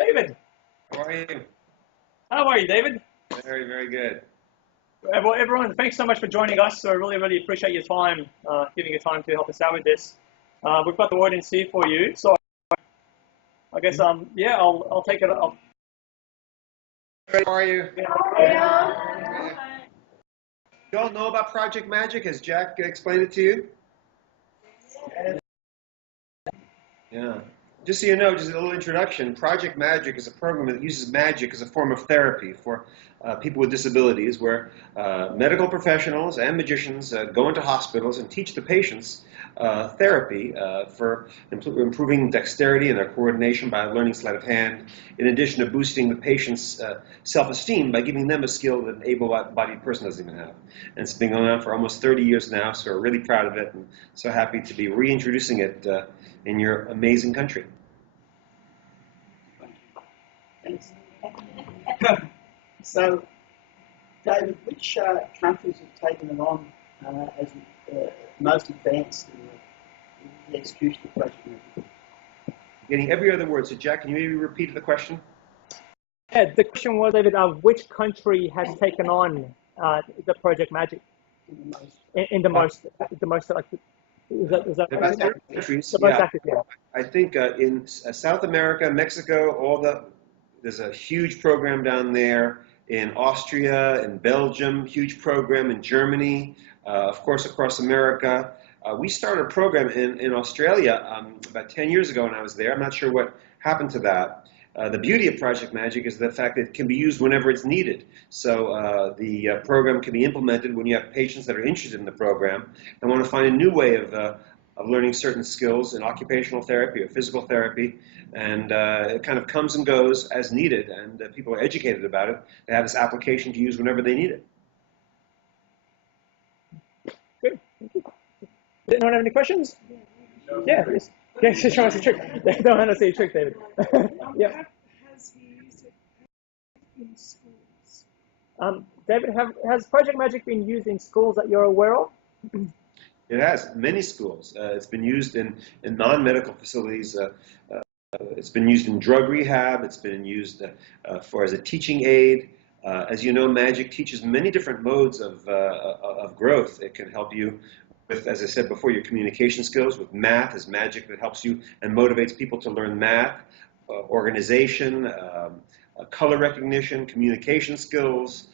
David. How are you? How are you, David? Very, very good. Well, everyone, thanks so much for joining us. So I really, really appreciate your time, giving your time to help us out with this. We've got the audience here for you. So I guess, yeah, I'll take it. How are you? Yeah. You all know about Project Magic? Has Jack explained it to you? Yeah. Just so you know, just a little introduction, Project Magic is a program that uses magic as a form of therapy for people with disabilities, where medical professionals and magicians go into hospitals and teach the patients therapy for improving dexterity and their coordination by learning sleight of hand, in addition to boosting the patient's self-esteem by giving them a skill that an able-bodied person doesn't even have. And it's been going on for almost 30 years now, so we're really proud of it and so happy to be reintroducing it in your amazing country. Thanks. So, David, which countries have taken it on as most advanced in the execution of Project Magic? Getting every other word. So, Jack, can you maybe repeat the question? Yeah, the question was, David, which country has taken on the Project Magic in the most like? Is that the most active countries? The most active, yeah. I think in South America, Mexico, there's a huge program down there. In Austria, in Belgium, huge program in Germany, of course across America. We started a program in Australia about 10 years ago when I was there. I'm not sure what happened to that. The beauty of Project Magic is the fact that it can be used whenever it's needed. So the program can be implemented when you have patients that are interested in the program and want to find a new way of learning certain skills in occupational therapy or physical therapy. And it kind of comes and goes as needed, and people are educated about it. They have this application to use whenever they need it. Good. Thank you. Did anyone have any questions? No. Yeah, please. Yeah, show us a trick. Don't want to see a trick, David. Yeah. Has he used it in schools? David, has Project Magic been used in schools that you're aware of? It has, many schools. It's been used in non-medical facilities. It's been used in drug rehab. It's been used as a teaching aid. As you know, magic teaches many different modes of growth. It can help you with, as I said before, your communication skills. With math, is magic that helps you and motivates people to learn math, organization, color recognition, communication skills,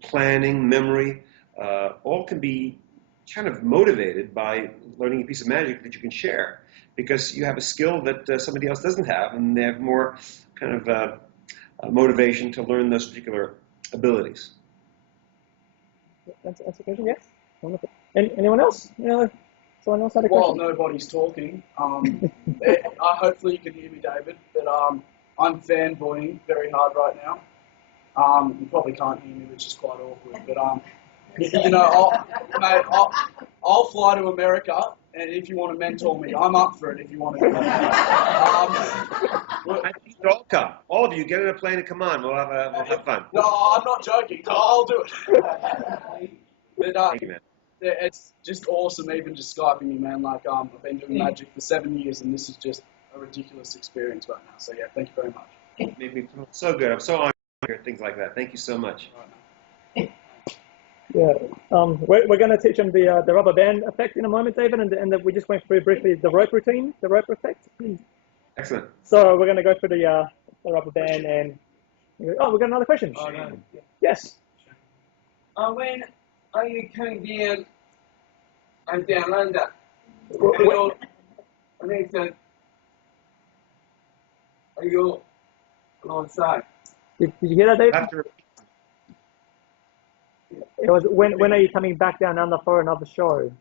planning, memory. All can be kind of motivated by learning a piece of magic that you can share, because you have a skill that somebody else doesn't have, and they have more kind of motivation to learn those particular abilities. That's a question, yes? Wonderful. Anyone else? Someone else had a question? Well, nobody's talking. Hopefully you can hear me, David, but I'm fanboying very hard right now. You probably can't hear me, which is quite awkward, but you know, I'll fly to America, and if you want to mentor me, I'm up for it. If you want to, all come. All of you, get in a plane and come on. We'll have fun. No, I'm not joking. I'll do it. But Thank you, man. it's just awesome, even just Skyping me, man. Like I've been doing magic for 7 years, and this is just a ridiculous experience right now. So yeah, thank you very much. It made me feel so good. I'm so honored to hear things like that. Thank you so much. Yeah, we're going to teach them the rubber band effect in a moment, David, and we just went through briefly the rope routine, the rope effect. Excellent. So we're going to go through the rubber band, and we've got another question. Oh, no. Yes. When are you coming down and down under? I think so. Are you alongside? Did you hear that, David? After It was when are you coming back down under for another show?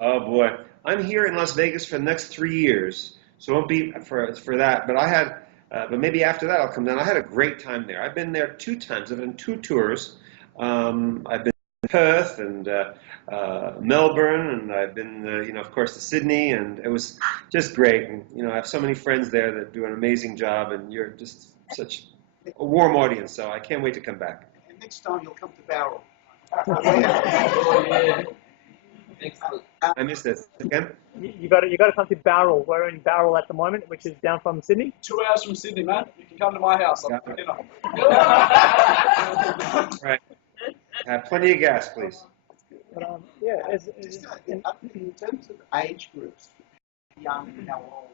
Oh boy, I'm here in Las Vegas for the next 3 years, so it won't be for that. But but maybe after that I'll come down. I had a great time there. I've been there 2 times. I've done 2 tours. I've been to Perth and Melbourne, and I've been, of course, to Sydney, and it was just great. And I have so many friends there that do an amazing job, and you're just such a warm audience. So I can't wait to come back. And next time you'll come to Barrel. Oh, yeah. Excellent. I missed this. Again? You got to come to Barrel. We're in Barrel at the moment, which is down from Sydney. 2 hours from Sydney, man. You can come to my house. I'll Yeah. cook dinner. Right. Plenty of gas, please. But, yeah, Just in terms of age groups, young and how old.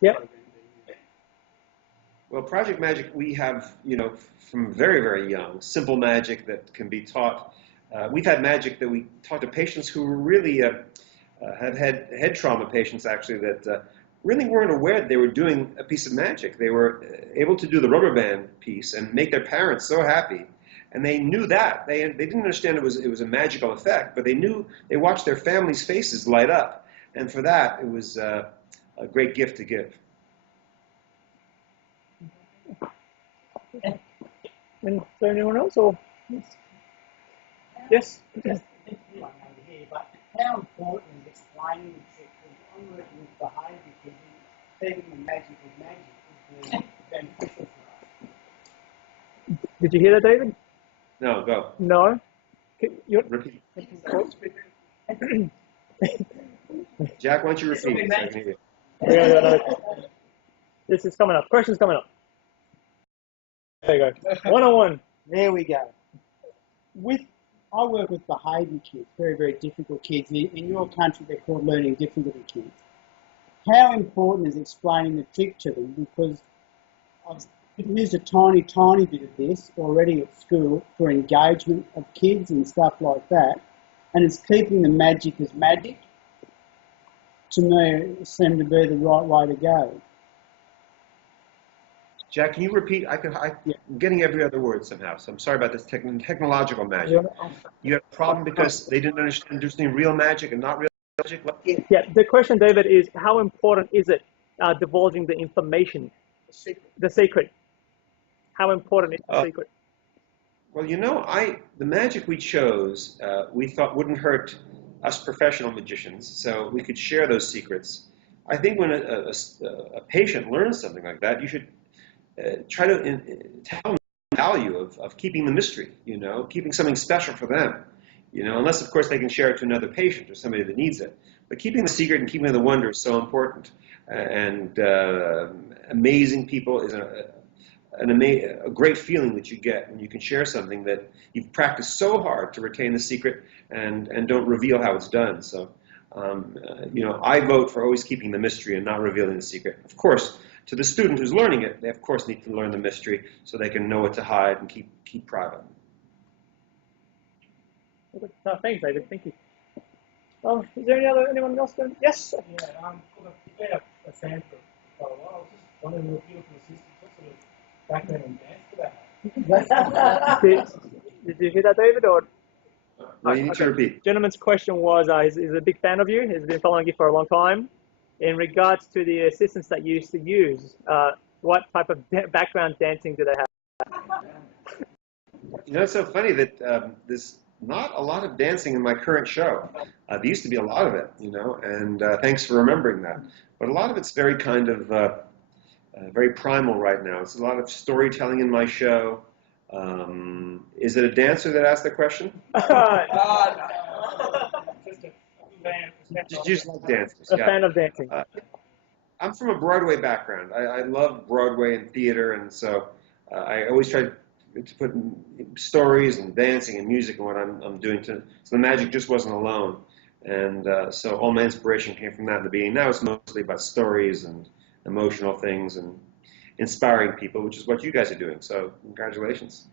Yep. Well, Project Magic, we have, from very, very young, simple magic that can be taught. We've had magic that we taught to patients who were really had head trauma patients, actually, that really weren't aware that they were doing a piece of magic. They were able to do the rubber band piece and make their parents so happy. And they knew that. They didn't understand it was a magical effect, but they watched their families' faces light up. And for that, it was a great gift to give. And is there anyone else? Or yes? Just one over here, but how important is explaining the trick? Because I'm working with behaviour kids, feeding them magic is beneficial for us. Did you hear that, David? No, go. No. Repeat. Jack, why don't you repeat it? So I can hear you. Yeah, no. This is coming up. Questions coming up. There you go. 101. There we go. I work with behaviour kids, very, very difficult kids. In your country, they're called learning difficulty kids. How important is explaining the trick to them? Because I've used a tiny, tiny bit of this already at school for engagement of kids and stuff like that, and it's keeping the magic as magic. To me, it seemed to be the right way to go. Jack, can you repeat? I'm getting every other word somehow, so I'm sorry about this technological magic. You have a problem because they didn't understand there's something real magic and not real magic? What? Yeah, the question, David, is how important is it divulging the information, the secret? How important is the secret? Well, the magic we chose, we thought wouldn't hurt us professional magicians, so we could share those secrets. I think when a patient learns something like that, you should try to tell them the value of keeping the mystery, keeping something special for them, unless, of course, they can share it to another patient or somebody that needs it. But keeping the secret and keeping the wonder is so important. And amazing people is a great feeling that you get when you can share something that you've practiced so hard to retain the secret and don't reveal how it's done. So, I vote for always keeping the mystery and not revealing the secret. Of course, to the student who's learning it, they of course need to learn the mystery so they can know what to hide and keep private. Thanks, David. Thank you. Is there anyone else? Yes. Yeah, you've been a fan for quite a while. I was just wondering, your beautiful assistant, what sort of background and dance do they have? Did you hear that, David? Or No, you need to repeat. Gentleman's question was, he's a big fan of you. He's been following you for a long time. In regards to the assistants that you used to use, what type of background dancing do they have? It's so funny that there's not a lot of dancing in my current show. There used to be a lot of it, and thanks for remembering that. But a lot of it's very kind of very primal right now. It's a lot of storytelling in my show. Is it a dancer that asked the question? Just like dancers. A fan of dancing. I'm from a Broadway background. I love Broadway and theater, and so I always try to put stories and dancing and music in what I'm doing. So the magic just wasn't alone. And so all my inspiration came from that in the beginning. Now it's mostly about stories and emotional things and inspiring people, which is what you guys are doing. So congratulations.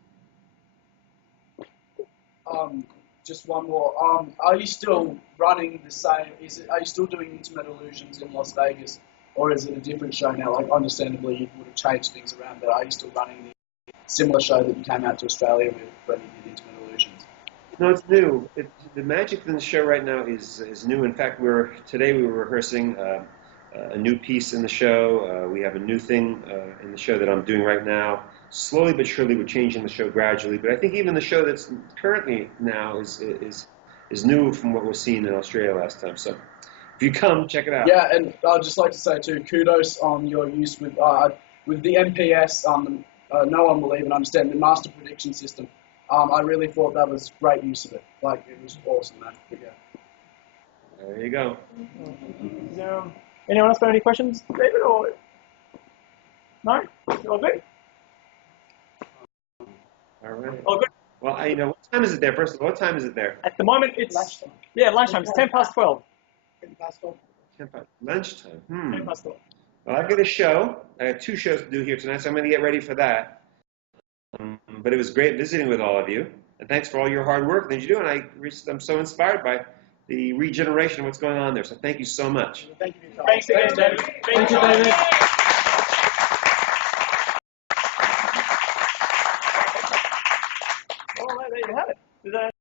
Just one more. Are you still running the same? Are you still doing Intimate Illusions in Las Vegas, or is it a different show now? Like, understandably, you would have changed things around, but are you still running the similar show that you came out to Australia with when you did Intimate Illusions? No, it's new. The magic in the show right now is new. In fact, today we were rehearsing a new piece in the show. We have a new thing in the show that I'm doing right now. Slowly but surely, we're changing the show gradually. But I think even the show that's currently now is new from what was seen in Australia last time. So if you come, check it out. Yeah, and I'd just like to say too, kudos on your use with the MPS. No one will even understand the master prediction system. I really thought that was great use of it. Like, it was awesome, man. But yeah. There you go. Anyone else got any questions, David? Or no? All good. All right. All good. Well, what time is it there? First of all, what time is it there? At the moment, it's lunchtime. It's 10 past 12. 10 past lunchtime. 10 past 12. Well, I've got a show. I have 2 shows to do here tonight, so I'm going to get ready for that. But it was great visiting with all of you, and thanks for all your hard work that you do. And I'm so inspired by the regeneration of what's going on there. So thank you so much. Thank you for your time. Thanks again, David. Thank you, David. Well, there you have it.